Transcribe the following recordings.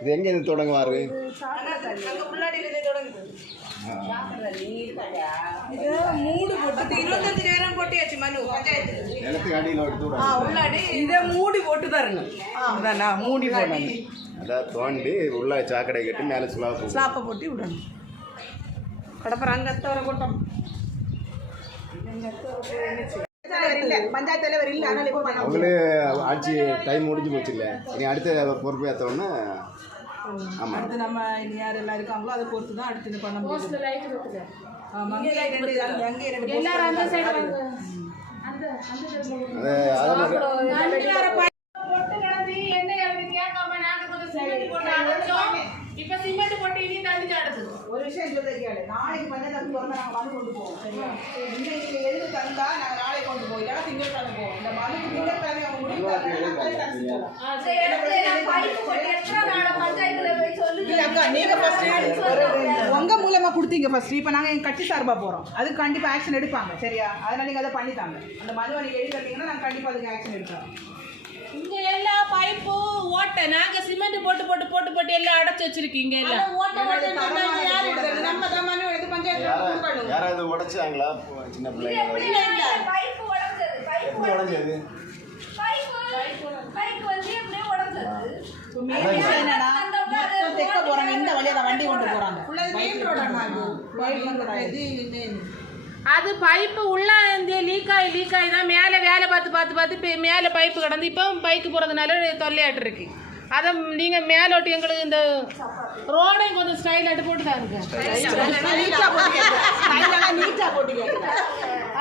இது எங்க இருந்து தொடங்குவாரு? மூடு போட்டு 25 நேரம் போட்டியாச்சு மனு நிலத்துக்கு அடியில் எடுத்து இதை மூடி போட்டு தருங்க. மூடி போடணும். அதான் தோண்டி உள்ள சாக்கடை கட்டி மேலே ஸ்லாப்பை போட்டு விடணும். கடப்புற அங்கத்தை வர கொட்டம் பஞ்சாயத்து தலைவர் இல்லை. அவங்களே ஆட்சி டைம் முடிஞ்சு போச்சு இல்லை, இனி அடுத்த பொறுப்பு ஏற்றோன்னா. ஆமாம், அடுத்து நம்ம இனி யார் எல்லாம் இருக்காங்களோ அதை பொறுத்து தான் அடுத்து பண்ண முடியும். இப்ப சிமெண்ட் போட்டு இனி தண்ணி சாடுது. ஒரு விஷயம் சொல்லிருக்கேன், நாளைக்கு பஞ்சாயத்து திறந்தா நாங்கள் மனு கொண்டு போவோம். சரியா? இன்னைக்கு எழுதி தந்தா நாங்கள் நாளைக்கு கொண்டு போவோம், இல்லைன்னா திங்கட்கிழமை போவோம். இந்த மனுக்கு திங்கட்கிழமை அவங்க முடிவு உங்க மூலமா கொடுத்தீங்க ஃபர்ஸ்ட். இப்போ நாங்கள் எங்கள் கட்சி சார்பாக போகிறோம், அதுக்கு கண்டிப்பாக ஆக்ஷன் எடுப்பாங்க. சரியா? அதனால நீங்கள் அதை பண்ணித்தாங்க. அந்த மனுவை நீங்கள் எழுதி தந்தீங்கன்னா நாங்கள் கண்டிப்பாக அதுக்கு ஆக்ஷன் எடுப்போம். இங்க எல்லாம் பைப்பு ஓட்ட நாங்க சிமெண்ட் போட்டு போட்டு போட்டு போட்டு எல்லாம் அடைச்சு வச்சிருக்கீங்க. எல்லாம் யாராவது உடைச்சாங்களா? சின்ன பிள்ளைங்க உடஞ்சது தெக்க போறாங்க, இந்த வழியா வண்டி கொண்டு போறாங்க. அது பைப்பு உள்ள லீக் ஆகி தான் மேலே வேலை பார்த்து மேலே பைப்பு கிடந்து இப்போ பைக்கு போகிறதுனால தொல்லையாட்டு இருக்கு. அதை நீங்கள் மேலோட்டி எங்களுக்கு இந்த ரோடையும் கொஞ்சம் ஸ்டைலாட்டு போட்டு தாங்க.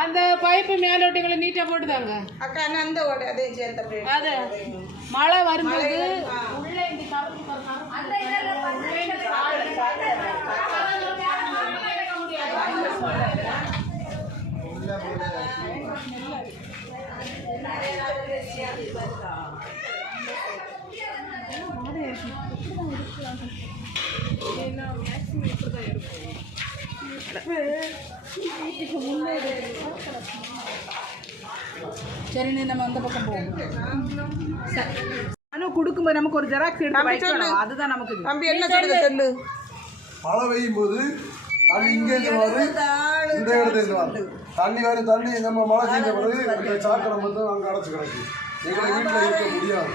அந்த பைப்பு மேலோட்டி எங்களை நீட்டாக போட்டு தாங்க. அது மழை வரும்போது உள்ள இந்த சரி, நம்ம அந்த பக்கம் போவோம். மனு கொடுக்கும்போது நமக்கு ஒரு ஜெராக்ஸ் எடுத்து அதுதான் நமக்கு. தம்பி என்ன சொல்லுது சொல்லு. மழை பெய்யும் போது தண்ணி இங்கேருந்து வருது, இந்த இடத்துல வருது. தண்ணி வரும், தண்ணி நம்ம மழை பெய்ஞ்ச பிறகு சாக்கடை மட்டும் அங்கே அடைச்சு கிடக்கு. எங்களை வீட்டில் இருக்க முடியாது.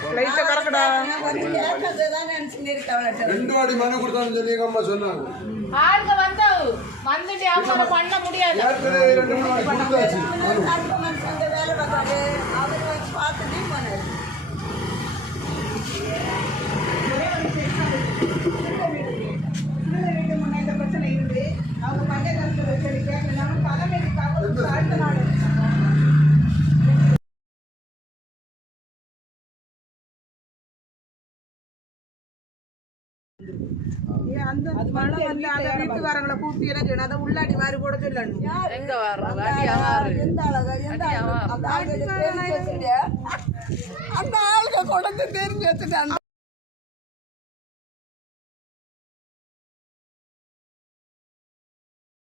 2 வாடி மனு கொடுத்தான்னு சொல்லி எங்கள் அம்மா சொன்னாங்க. ஆளுங்க வந்துட்டு அவங்க பண்ண முடியாது. ஏற்கனவே 2 வாடி கொடுத்தாச்சு பிரச்சனை இருக்கு. அவங்க பஞ்சாயத்து நம்ம தலைமைக்கு அடுத்த நாடு அந்த மழை வந்து அதை வீட்டுக்காரங்களை கூப்பிட்டு எனக்கு அதை உள்ளாடி மாதிரி கூட சொல்லணும். அந்த ஆளுங்க கொண்டு தெரிஞ்சு வச்சுட்டாங்க.